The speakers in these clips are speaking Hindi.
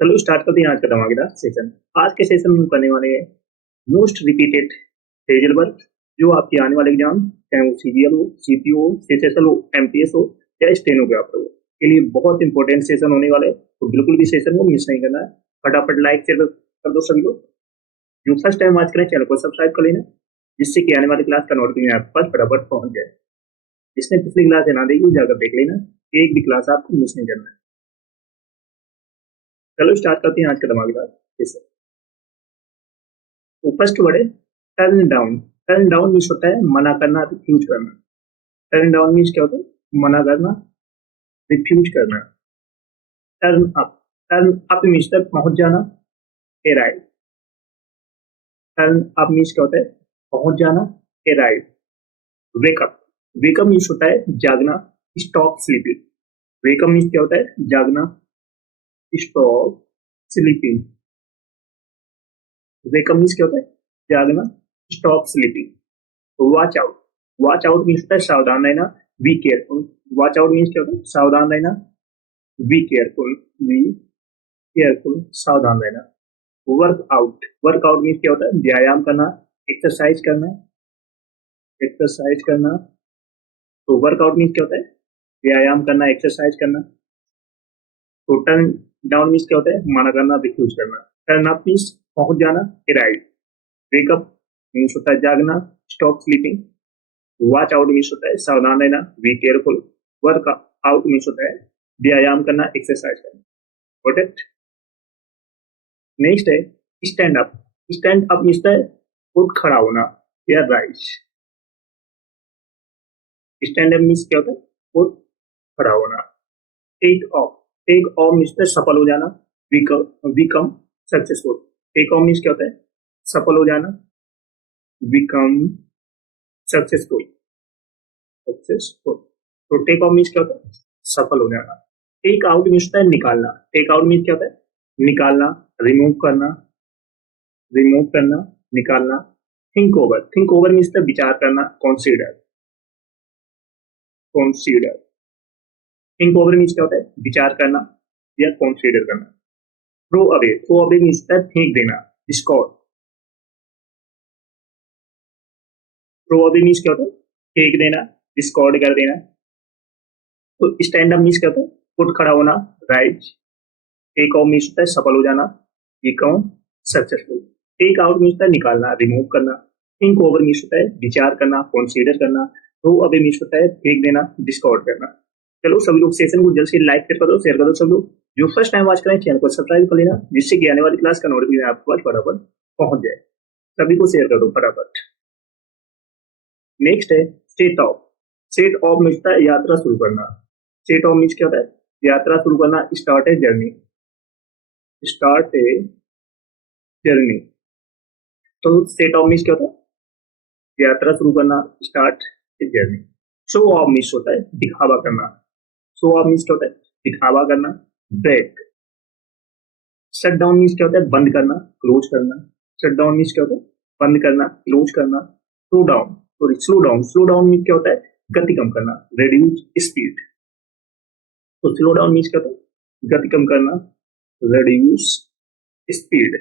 चलो स्टार्ट करते हैं आज का धमाकेदार सेशन। आज के सेशन में हम करने वाले हैं मोस्ट रिपीटेड फेजल वर्क जो आपके आने वाले एग्जाम, चाहे वो सीजीएल हो, सीपीओ हो, सीएसएल हो, एमपीएस हो या स्टेनोग्राफर हो, के लिए बहुत इंपॉर्टेंट सेशन होने वाले हैं। तो बिल्कुल भी सेशन को मिस नहीं करना है। फटाफट लाइक शेयर कर दो सभी लोग। जो फर्स्ट टाइम आज करें चैनल को सब्सक्राइब कर लेना, जिससे कि आने वाली क्लास का नोटिफिकेशन आपके पास फटाफट पहुंच जाए। जिसने पिछली क्लास ना देखी जाकर देख लेना, एक भी क्लास आपको मिस नहीं करना है। चलो स्टार्ट करते हैं आज का धमाकेदार सेशन। तो फर्स्ट वर्ड है turn down. Turn down means होता है मना करना, रिफ्यूज करना। टर्न डाउन मीन्स क्या होता है? मना करना, रिफ्यूज करना। Turn up, turn up means तक पहुंच जाना, अराइव। टर्न अप मीन्स क्या होता है? पहुंच जाना, अराइव। वेकअप, वेकअप मीन्स होता है जागना, स्टॉप स्लीपिंग। वेकअप मीन्स क्या होता है? जागना, स्टॉप स्लीपिंग। वेकअप मीन्स क्या होता है? जागना, stop sleeping. Watch out, watch out means होता है सावधान रहना, be careful. Watch out means क्या होता है? सावधान रहना, बी केयरफुल, बी केयरफुल, सावधान रहना। वर्कआउट, वर्कआउट मीन्स क्या होता है? व्यायाम करना, एक्सरसाइज करना, एक्सरसाइज करना। तो वर्कआउट मीन्स क्या होता है? व्यायाम करना, एक्सरसाइज करना। तो टर्न डाउन मीन्स क्या होता है? मना करना, रिफ्यूज करना। टर्न अप मीन्स पहुंच जाना, अराइव। वेकअप मीन्स होता है जागना, stop sleeping. Watch out means होता है सावधान रहना, be careful. Work out means होता है व्यायाम करना, एक्सरसाइज करना। Got it? नेक्स्ट है stand up. Stand up means है खुद खड़ा होना या राइज। स्टैंड अप मीन्स क्या होता है? खुद खड़ा होना। Take off, take off means सफल हो जाना, become successful. Take off means क्या होता है? सफल हो जाना, बिकम सक्सेसफुल, सक्सेसफुल। तो टेक ऑफ मीन्स क्या होता है? सफल हो जाना। टेक आउट मीन्स होता है निकालना। टेक आउट मीन्स क्या होता है? निकालना, रिमूव करना, रिमूव करना, निकालना। Think over, think over means विचार करना, consider, consider. Think over means क्या होता है? विचार करना या कॉन्सिडर करना। Throw away, throw away means फेंक देना, डिस्कॉर्ड। थ्रो अवे मीन्स क्या होता है? फेंक देना, डिस्कॉर्ड कर देना। तो स्टैंड अप मीन्स क्या होता है? खुद खड़ा होना, राइज। टेक ऑफ मीन्स होता है सफल हो जाना, become successful. Take out means होता है निकालना, रिमूव करना। थिंक ओवर मीन्स होता है विचार करना, कंसीडर करना। थ्रो अवे मीन्स होता है फेंक देना, डिस्कार्ड करना। चलो सभी लोग सेशन को जल्द से लाइक कर दो, शेयर कर दो। सब लोग जो फर्स्ट टाइम वॉच करें चैनल को सब्सक्राइब कर लेना, जिससे कि आने वाली क्लास का नोटिफिकेशन आपके पास फटाफट पहुंच जाए। सभी को शेयर कर दो फटाफट। नेक्स्ट है set of. Set of means होता है यात्रा शुरू करना। सेट ऑफ मीन्स क्या होता है? यात्रा शुरू करना, स्टार्ट है जर्नी, स्टार्ट ए जर्नी। तो सेट ऑफ मीन्स क्या होता है? यात्रा शुरू करना, start a journey. Show off means होता है दिखावा करना। शो ऑफ मीन्स क्या होता है? दिखावा करना, ब्रेक। शट डाउन मीन्स क्या होता है? बंद करना, क्लोज करना। शट डाउन मीन्स क्या होता है? बंद करना, क्लोज करना। Slow down, sorry slow down, slow down means क्या होता है? गति कम करना, रेड्यूस स्पीड। तो स्लो डाउन मीन्स क्या होता है? गति कम करना, reduce speed.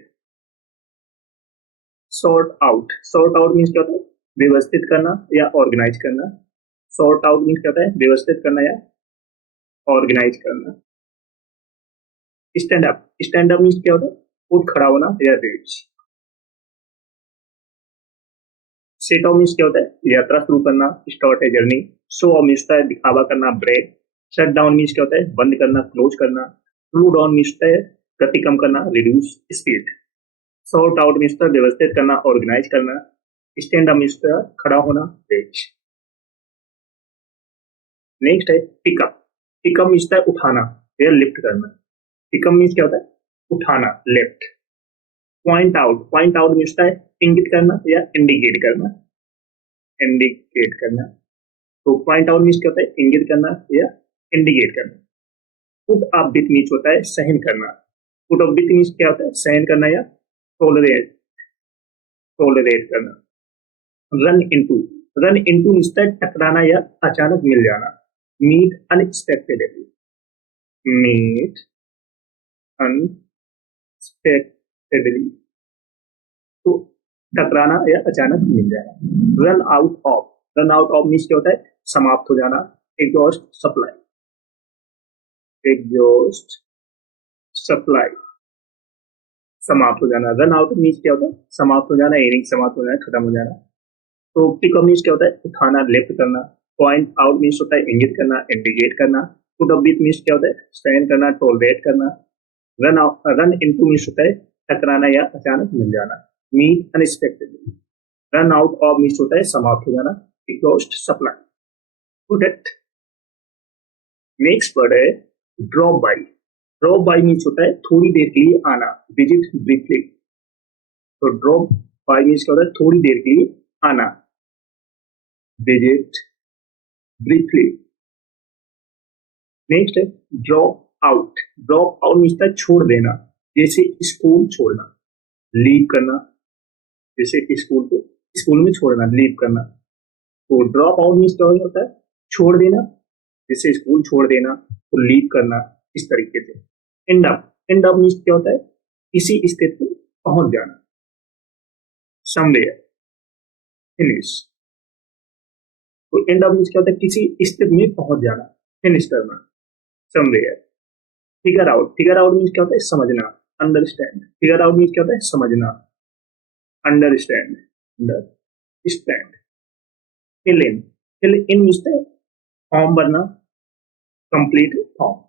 Sort out, sort out means क्या होता है? व्यवस्थित करना या ऑर्गेनाइज करना। सॉर्ट आउट मीन्स क्या होता है? व्यवस्थित करना या ऑर्गेनाइज करना। Stand up, stand up means क्या होता है? खुद खड़ा होना या रेज। सेट ऑफ मीन्स क्या होता है? यात्रा शुरू करना, स्टार्ट है जर्नी। शो ऑफ मीन्स है दिखावा करना, ब्रेक। शट डाउन मीन्स क्या होता है? बंद करना, क्लोज करना। स्लो डाउन मीन्स है गति कम करना, reduce speed. Sort out means व्यवस्थित करना, ऑर्गेनाइज करना। स्टैंड अप मीन्स खड़ा होना, रेज। नेक्स्ट है पिकअप। पिकअप मीन्स उठाना या लिफ्ट करना। पिकअप मीन्स क्या होता है? उठाना, lift. Point out, point out means इंगित करना या इंडिकेट करना, इंडिकेट करना। तो पॉइंट आउट मीन्स क्या होता है? इंगित करना या इंडिकेट करना। पुट अप विथ मीन्स होता है सहन करना। पुट अप विथ मीन्स क्या होता है? सहन करना या टोलरेट, टोलरेट करना। Run into, run into means टकराना या अचानक मिल जाना। मीट अनएक्सपेक्टेडली, मीट अनएक्सपेक्टेडली, तो टकराना या अचानक मिल जाना। रन आउट ऑफ मीन्स क्या होता है, समाप्त हो जाना। एग्जॉस्ट सप्लाई, एग्जॉस्ट सप्लाई, समाप्त हो जाना। रन आउट मीन्स क्या होता है, समाप्त हो जाना, इनिंग समाप्त हो जाना, खत्म हो जाना। तो पिक अप मीन्स क्या होता है, उठाना, लिफ्ट करना। पॉइंट आउट मीन्स होता है इंगित करना, इंडिकेट करना। पुट अप विथ मीन्स क्या होता है, स्टैंड करना, टॉलरेट करना। रन इनटू मीन्स होता है टकराना या अचानक मिल जाना। Meet unexpectedly. Run out of means होता है समाप्त हो जाना। Exhaust supply. Product. Next word है drop by. Drop by means होता है थोड़ी देर के लिए आना, विजिट ब्रीफली। तो ड्रॉप बाई मीन्स क्या होता है, थोड़ी देर के लिए आना, विजिट ब्रीफली। नेक्स्ट है drop out. Drop out means होता है छोड़ देना, जैसे स्कूल छोड़ना, लीव करना। जैसे स्कूल में छोड़ना, लीव करना। तो ड्रॉप आउट मीन्स क्या होता है, छोड़ देना, जैसे स्कूल छोड़ देना, तो लीव करना, इस तरीके से। And up. And up means क्या होता है, किसी स्थिति में पहुंच जाना, समवेयर, फिनिश। तो एंड अप मीन्स क्या होता है, किसी स्थिति में पहुंच जाना, फिनिश करना, somewhere. Figure out. Figure out means क्या होता है, समझना, अंडरस्टैंड। फिगर आउट मीन्स क्या होता है, समझना, understand, understand. Fill in. Fill in means form भरना, कंप्लीट फॉर्म।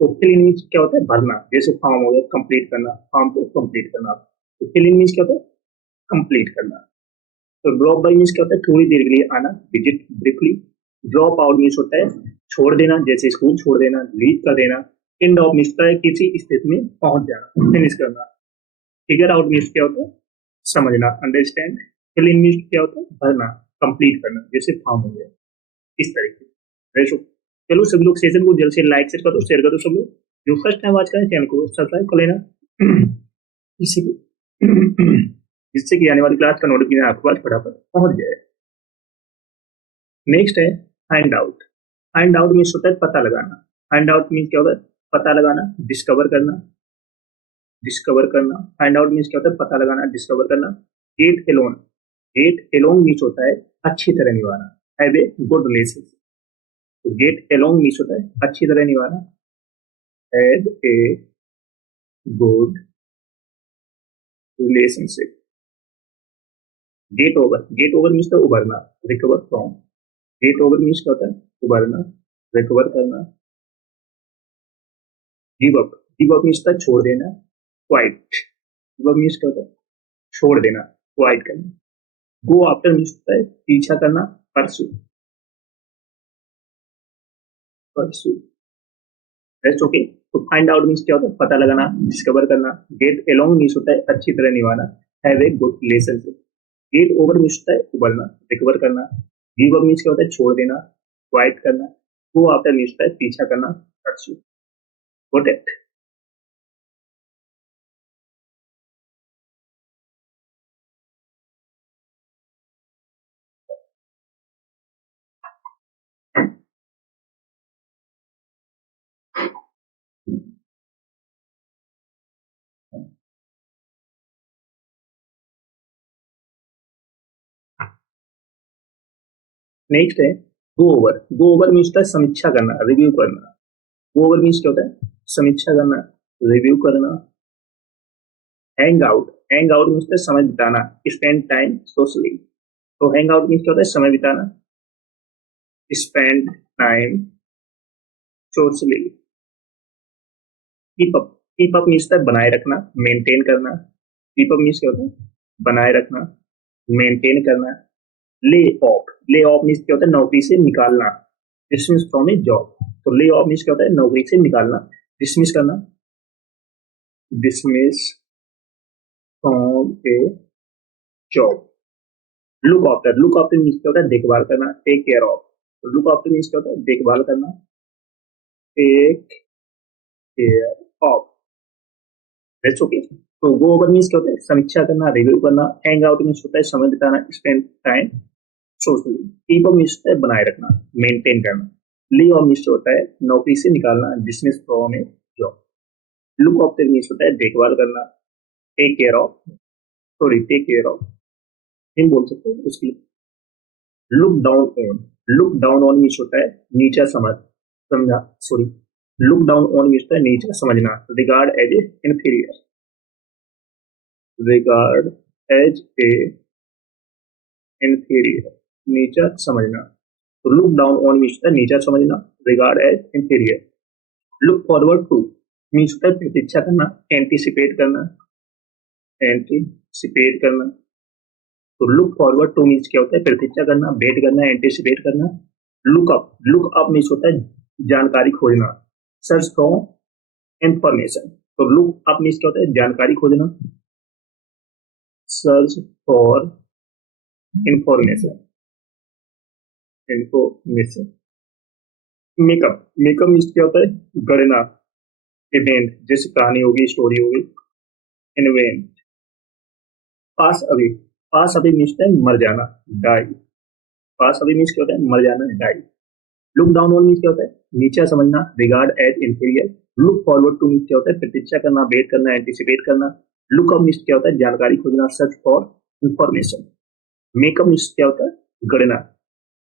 तो फिल इन मीन्स क्या होता है, भरना, जैसे फॉर्म हो गया, कंप्लीट करना, फॉर्म को कंप्लीट करना। तो फिल इन मीन्स क्या होता है, कंप्लीट करना। तो ड्रॉप बाई मीन्स क्या होता है, थोड़ी देर के लिए आना, visit briefly. Drop out means होता है छोड़ देना, जैसे स्कूल छोड़ देना, लीव कर देना। एंड ऑफ मीन्स होता है किसी स्थिति में पहुंच जाना, फिनिश करना। फिगर आउट मीन्स क्या होता है, समझना, अंडरस्टैंड। फिल इन मीन्स क्या होता है, भरना, कंप्लीट करना, जैसे फॉर्म हो गया, इस तरीके से। चलो सभी लोग सेशन को जल्द से लाइक शेयर कर दो, शेयर कर दो। सब लोग जो फर्स्ट टाइम वॉच करें चैनल को सब्सक्राइब कर लेना, इसी जिससे कि आने वाली क्लास का नोटिफिकेशन आपके पास फटाफट पहुंच जाए। नेक्स्ट है find out. Find out means होता है पता लगाना। फाइंड आउट मीन्स क्या होता है, पता लगाना, डिस्कवर करना, डिस्कवर करना। फाइंड आउट मीन्स क्या होता है, पता लगाना, डिस्कवर करना। Get along. Get along means होता है अच्छी तरह निभाना, हैव ए गुड रिलेशनशिप। तो गेट एलोन मीन्स होता है अच्छी तरह निभाना, have a good relationship. Get over. Get over means उभरना, recover from. Get over means क्या होता है, उभरना, रिकवर करना। Give up. Give up means छोड़ देना, क्वाइट। गिव अप मीन्स क्या होता है, छोड़ देना, क्वाइट करना। गो आफ्टर मीन्स होता है पीछा करना, परसू, परसू। Rest okay. तो फाइंड आउट मीन्स क्या होता है, पता लगाना, डिस्कवर करना। गेट एलोंग मीन्स होता है अच्छी तरह निभाना, have a good relationship. Get over means होता है उबरना, रिकवर करना। गिव अप मीन्स क्या होता है, छोड़ देना, क्वाइट करना। गो आफ्टर मीन्स होता है पीछा करना, परसू। Got it. नेक्स्ट है go over. Go over means होता है समीक्षा करना, रिव्यू करना। गो ओवर मीन्स क्या होता है, समीक्षा करना, रिव्यू करना। Hang out. Hang out means होता है समय बिताना, स्पेंड टाइम सोशली। तो हैंग आउट मीन्स क्या होता है, समय बिताना, spend time socially. Keep up. Keep up means है बनाए रखना, मेंटेन करना। कीप अप मीन्स क्या होता है, बनाए रखना, मेंटेन करना। Lay off. Lay off means क्या होता है, नौकरी से निकालना, डिसमिस फ्रॉम ए जॉब। तो ले ऑफ मीन्स क्या होता है, नौकरी से निकालना, डिसमिस करना, dismiss from a job. Look after. Look after means क्या होता है, देखभाल करना, टेक केयर ऑफ। तो लुक आफ्टर मीन्स क्या होता है, देखभाल करना, take care of. That's okay. तो गो ओवर मीन्स क्या होता है, समीक्षा करना, रिव्यू करना। हैंग आउट मीन्स होता है समय बिताना, spend time socially. Keep up means होता है बनाए रखना, मेंटेन करना। लीव ऑफ मीन्स होता है नौकरी से निकालना, dismiss from a job. Look after means होता है देखभाल करना, take care of, sorry take care of इन बोल सकते हैं उसकी। Look down on, look down on means होता है नीचा समझना, sorry look down on means होता है नीचा समझना। Regard as a inferior, regard as a inferior, नीचा समझना। तो लुक डाउन ऑन मीन्स होता है नीचा समझना, regard as inferior. Look forward to means होता है प्रतीक्षा करना, एंटीसिपेट करना, एंटीसिपेट करना। तो लुक फॉरवर्ड टू मीन्स क्या होता है प्रतीक्षा करना, वेट करना, एंटीसिपेट करना। लुक अप मीन्स होता है जानकारी खोजना, सर्च फॉर इंफॉर्मेशन। तो लुक अप मीन्स क्या होता है जानकारी खोजना, search for information, information. Makeup, makeup means क्या होता है गढ़ना, इवेंट जैसे कहानी होगी, स्टोरी होगी, invent. Pass away, pass away means है मर जाना, डाई। पास अवे मीन्स क्या होता है मर जाना, die. Look down on means क्या होता है नीचा समझना, regard as inferior. Look forward to means क्या होता है प्रतीक्षा करना, वेट करना, एंटीसिपेट करना। लुक अप मीन्स क्या होता है जानकारी खोजना, search for information. Makeup means क्या होता है गढ़ना,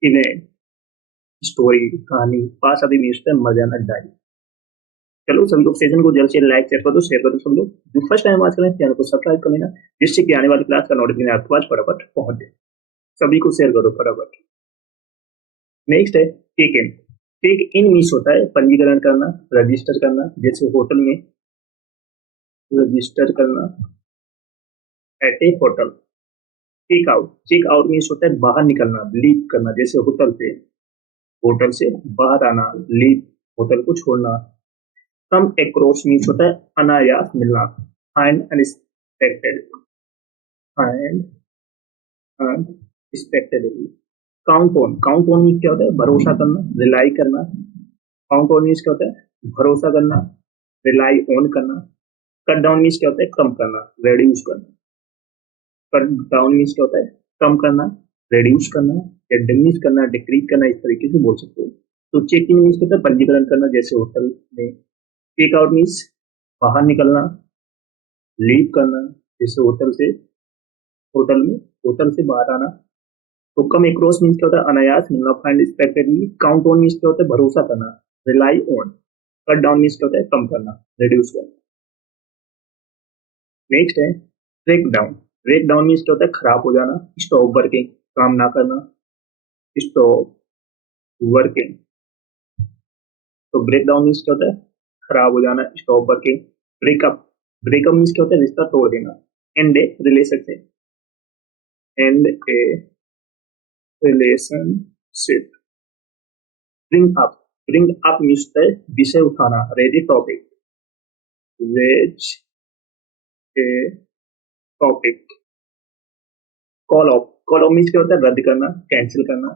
इवेंट, स्टोरी, कहानी। पास अवे मीन्स है मर जाना, डाई। चलो सभी लोग सेशन को जल्द से लाइक शेयर कर दो सब लोग। जो फर्स्ट टाइम आज करें चैनल को सब्सक्राइब कर लेना, जिससे कि आने वाली क्लास का नोटिफिकेशन आपके पास फटाफट पहुंच जाए। सभी को शेयर करो फटाफट। नेक्स्ट है टेक इन। टेक इन मीन्स होता है पंजीकरण करना, रजिस्टर करना, जैसे होटल में रजिस्टर करना, at a hotel. Take out, take out means होता है बाहर निकलना, लीव करना, जैसे होटल से बाहर आना, लीव होटल को छोड़ना। कम अक्रॉस मीन्स होता है अनायास मिलना, find unexpected, find unexpectedly. Count on, count on means क्या होता है भरोसा करना, रिलाई करना। काउंट ऑन मीन्स क्या होता है भरोसा करना, रिलाई ऑन करना। कट डाउन मीन्स क्या होता है कम करना, रेड्यूस करना। कट डाउन मीन्स क्या होता है कम करना, रेड्यूस करना, या डिमिनिश करना, डिक्रीज करना, इस तरीके से बोल सकते हो। तो चेक इन मीन्स क्या होता है पंजीकरण करना, जैसे होटल में। टेक आउट मीन्स बाहर निकलना, लीव करना, जैसे होटल से बाहर आना। तो कम एक्रॉस मीन्स क्या होता है अनायास मिलना, find expectedly. Count on means क्या होता है भरोसा करना, rely on. Cut down means क्या होता है कम करना, रिड्यूस करना। नेक्स्ट है break down. Break down means क्या होता है खराब हो जाना, स्टॉप वर्किंग, काम ना करना, स्टॉप वर्किंग। तो ब्रेक डाउन मीन्स क्या होता है खराब हो जाना, stop working. Breakup, breakup means क्या होता है रिश्ता तोड़ देना, end a relationship, end a relationship. Bring up, bring up means है विषय उठाना, raise a topic, raise a topic. Call off, call off means क्या होता है रद्द करना, कैंसिल करना।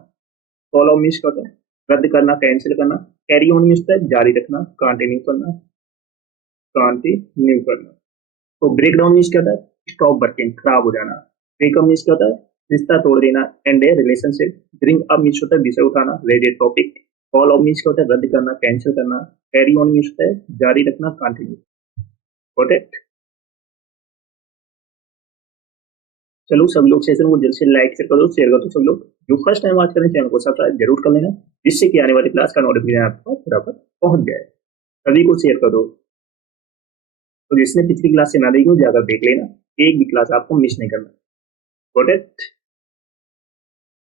कॉल ऑफ मीन्स क्या होता है रद्द करना, कैंसिल करना। कैरी ऑन मीन्स है जारी रखना, कंटिन्यू करना, कंटिन्यू करना। तो ब्रेक डाउन मीन्स क्या होता है स्टॉप वर्किंग, खराब हो जाना। ब्रेकअप मीन्स क्या होता है रिश्ता तोड़ देना, end a relationship. Bring up means होता है विषय उठाना, raise a topic. Call off means क्या होता है रद्द करना, कैंसिल करना। कैरी ऑन मीन्स होता है जारी रखना, कंटिन्यू। Got it. चलो सब लोग सेशन को जल्द से लाइक शेयर कर दो सब लोग। जो फर्स्ट टाइम आज करें चैनल को सब्सक्राइब जरूर कर लेना, जिससे कि आने वाली क्लास का नोटिफिकेशन आपको बराबर पहुंच जाए। सभी को शेयर कर दो। तो जिसने पिछली क्लास से ना देखी हो जाकर देख लेना, एक भी क्लास आपको मिस नहीं करना। Got it.